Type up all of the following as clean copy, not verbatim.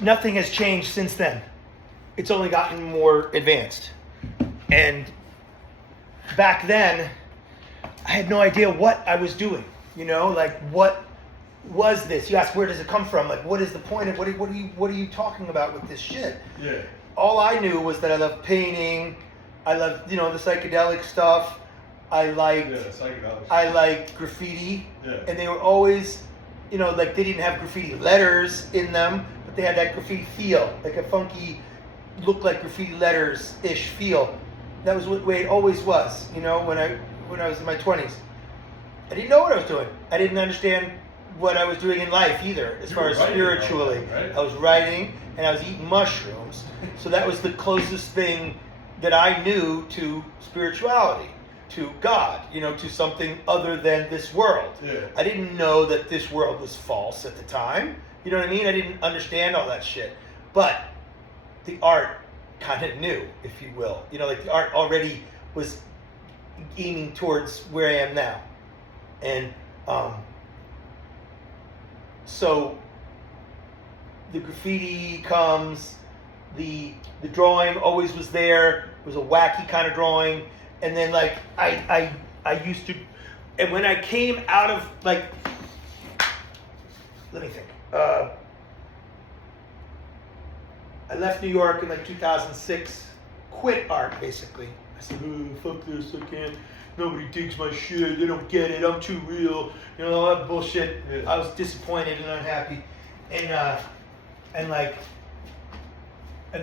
nothing has changed since then. It's only gotten more advanced. And back then, I had no idea what I was doing. Like what was this? You ask, where does it come from? Like, what is the point of what are you talking about with this shit? Yeah. All I knew was that I loved painting. I loved, the psychedelic stuff. I liked graffiti. Yeah. And they were always, like they didn't have graffiti letters in them, but they had that graffiti feel, like a funky, looked like graffiti letters-ish feel. That was the way it always was, when I was in my 20s. I didn't know what I was doing. I didn't understand what I was doing in life either, as far as spiritually. Right? I was writing and I was eating mushrooms. So that was the closest thing that I knew to spirituality, to God, to something other than this world. Yeah. I didn't know that this world was false at the time. You know what I mean? I didn't understand all that shit. But the art kind of knew, if you will. Like the art already was aiming towards where I am now. And so the graffiti comes, the drawing always was there. It was a wacky kind of drawing. And then like I used to, and when I came out of like, let me think. I left New York in like 2006, quit art basically. I said, fuck this, I can't. Nobody digs my shit. They don't get it. I'm too real. All that bullshit. Yeah. I was disappointed and unhappy, and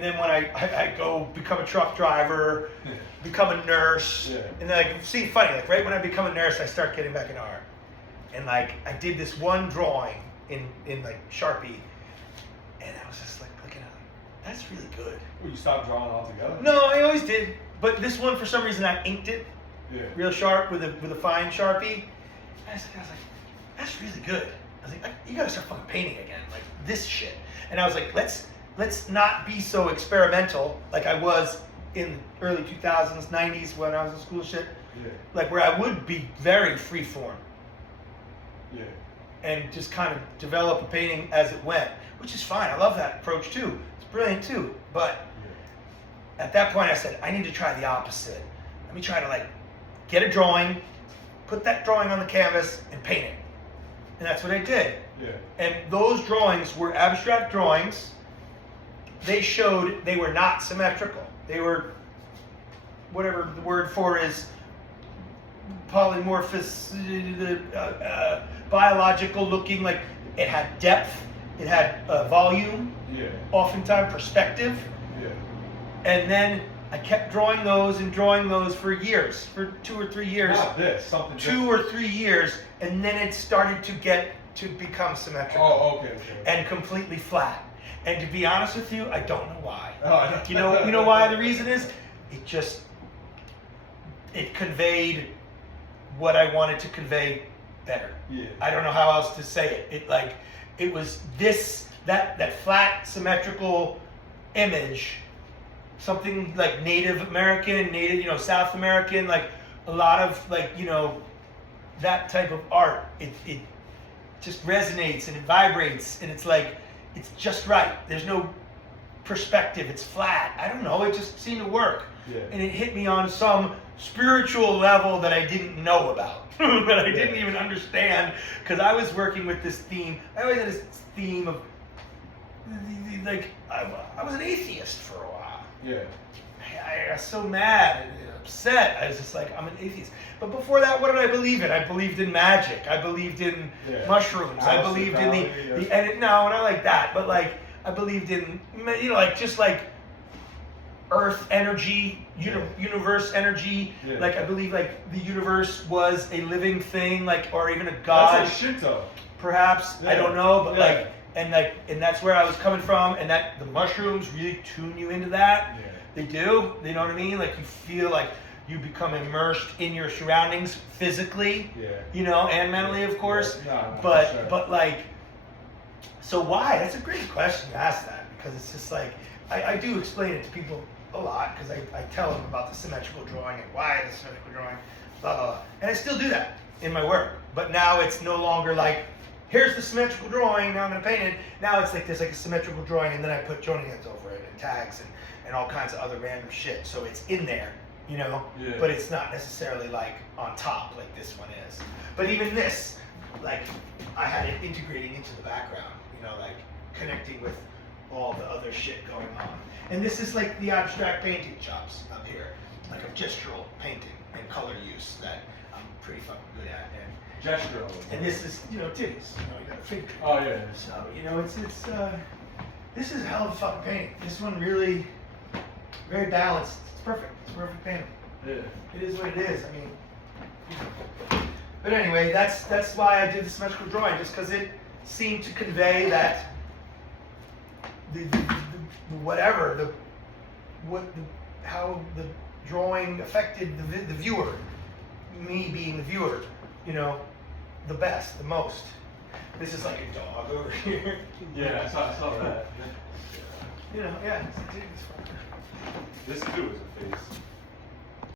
then when I go become a truck driver, become a nurse, and then funny, like right when I become a nurse, I start getting back into art, and like I did this one drawing in like Sharpie, and I was just like looking at it, that's really good. Well, you stopped drawing altogether? No, I always did, but this one for some reason I inked it. Yeah. Real sharp with a fine Sharpie. And I was like, that's really good. I was like, you gotta start fucking painting again, like this shit. And I was like, let's not be so experimental like I was in early 2000s, 90s when I was in school shit. Yeah. Like where I would be very freeform. Yeah. And just kind of develop a painting as it went, which is fine. I love that approach too. It's brilliant too. But at that point I said, I need to try the opposite. Let me try to like get a drawing, put that drawing on the canvas, and paint it. And that's what I did. Yeah. And those drawings were abstract drawings. They showed they were not symmetrical. They were, whatever the word for is, polymorphous, biological looking, like it had depth, it had volume, oftentimes perspective. Yeah. And then I kept drawing those for years, for 2 or 3 years. Not this, something 2 or 3 years, and then it started to become symmetrical. Oh, okay. And completely flat. And to be honest with you, I don't know why. Oh, You know why the reason is? It conveyed what I wanted to convey better. Yeah. I don't know how else to say it. It was that flat symmetrical image. Something like Native American, South American, like a lot of that type of art. It just resonates and it vibrates and it's like, it's just right. There's no perspective. It's flat. I don't know. It just seemed to work. Yeah. And it hit me on some spiritual level that I didn't know about, that I didn't even understand, because I was working with this theme. I always had this theme of, like, I was an atheist for a while. Yeah. I got so mad and upset. I was just like, I'm an atheist. But before that, what did I believe in? I believed in magic. I believed in mushrooms. I believed in the no, not like that. But like, I believed in, just like earth energy, universe energy. Yeah. Like, I believe like the universe was a living thing, like, or even a god. That's like shit though. Perhaps. Yeah. I don't know. But and that's where I was coming from, and that the mushrooms really tune you into that. Yeah. They do. You know what I mean? Like, you feel like you become immersed in your surroundings physically, and mentally, of course. No, but like, so why? That's a great question to ask that, because it's just like, I do explain it to people a lot, because I tell them about the symmetrical drawing and why the symmetrical drawing, blah, blah, blah. And I still do that in my work. But now it's no longer like, here's the symmetrical drawing, now I'm gonna paint it. Now it's like there's like a symmetrical drawing, and then I put joining heads over it and tags and all kinds of other random shit. So it's in there, you know, Yeah. but it's not necessarily like on top like this one is. But even this, like I had it integrating into the background, you know, like connecting with all the other shit going on. And this is like the abstract painting chops up here, like of gestural painting and color use that I'm pretty fucking good at. Gesture. And this is, you know, titties. You know, you got a figure. Oh yeah. So, you know, it's this is a hell of a fucking painting. This one really, very balanced. It's perfect. It's a perfect painting. Yeah. It is what it is. I mean, but anyway, that's why I did the symmetrical drawing, just because it seemed to convey that how the drawing affected the viewer, me being the viewer, you know, the best, the most. This is like a dog over here. Yeah, I saw that. You know, yeah. It's This too is a face.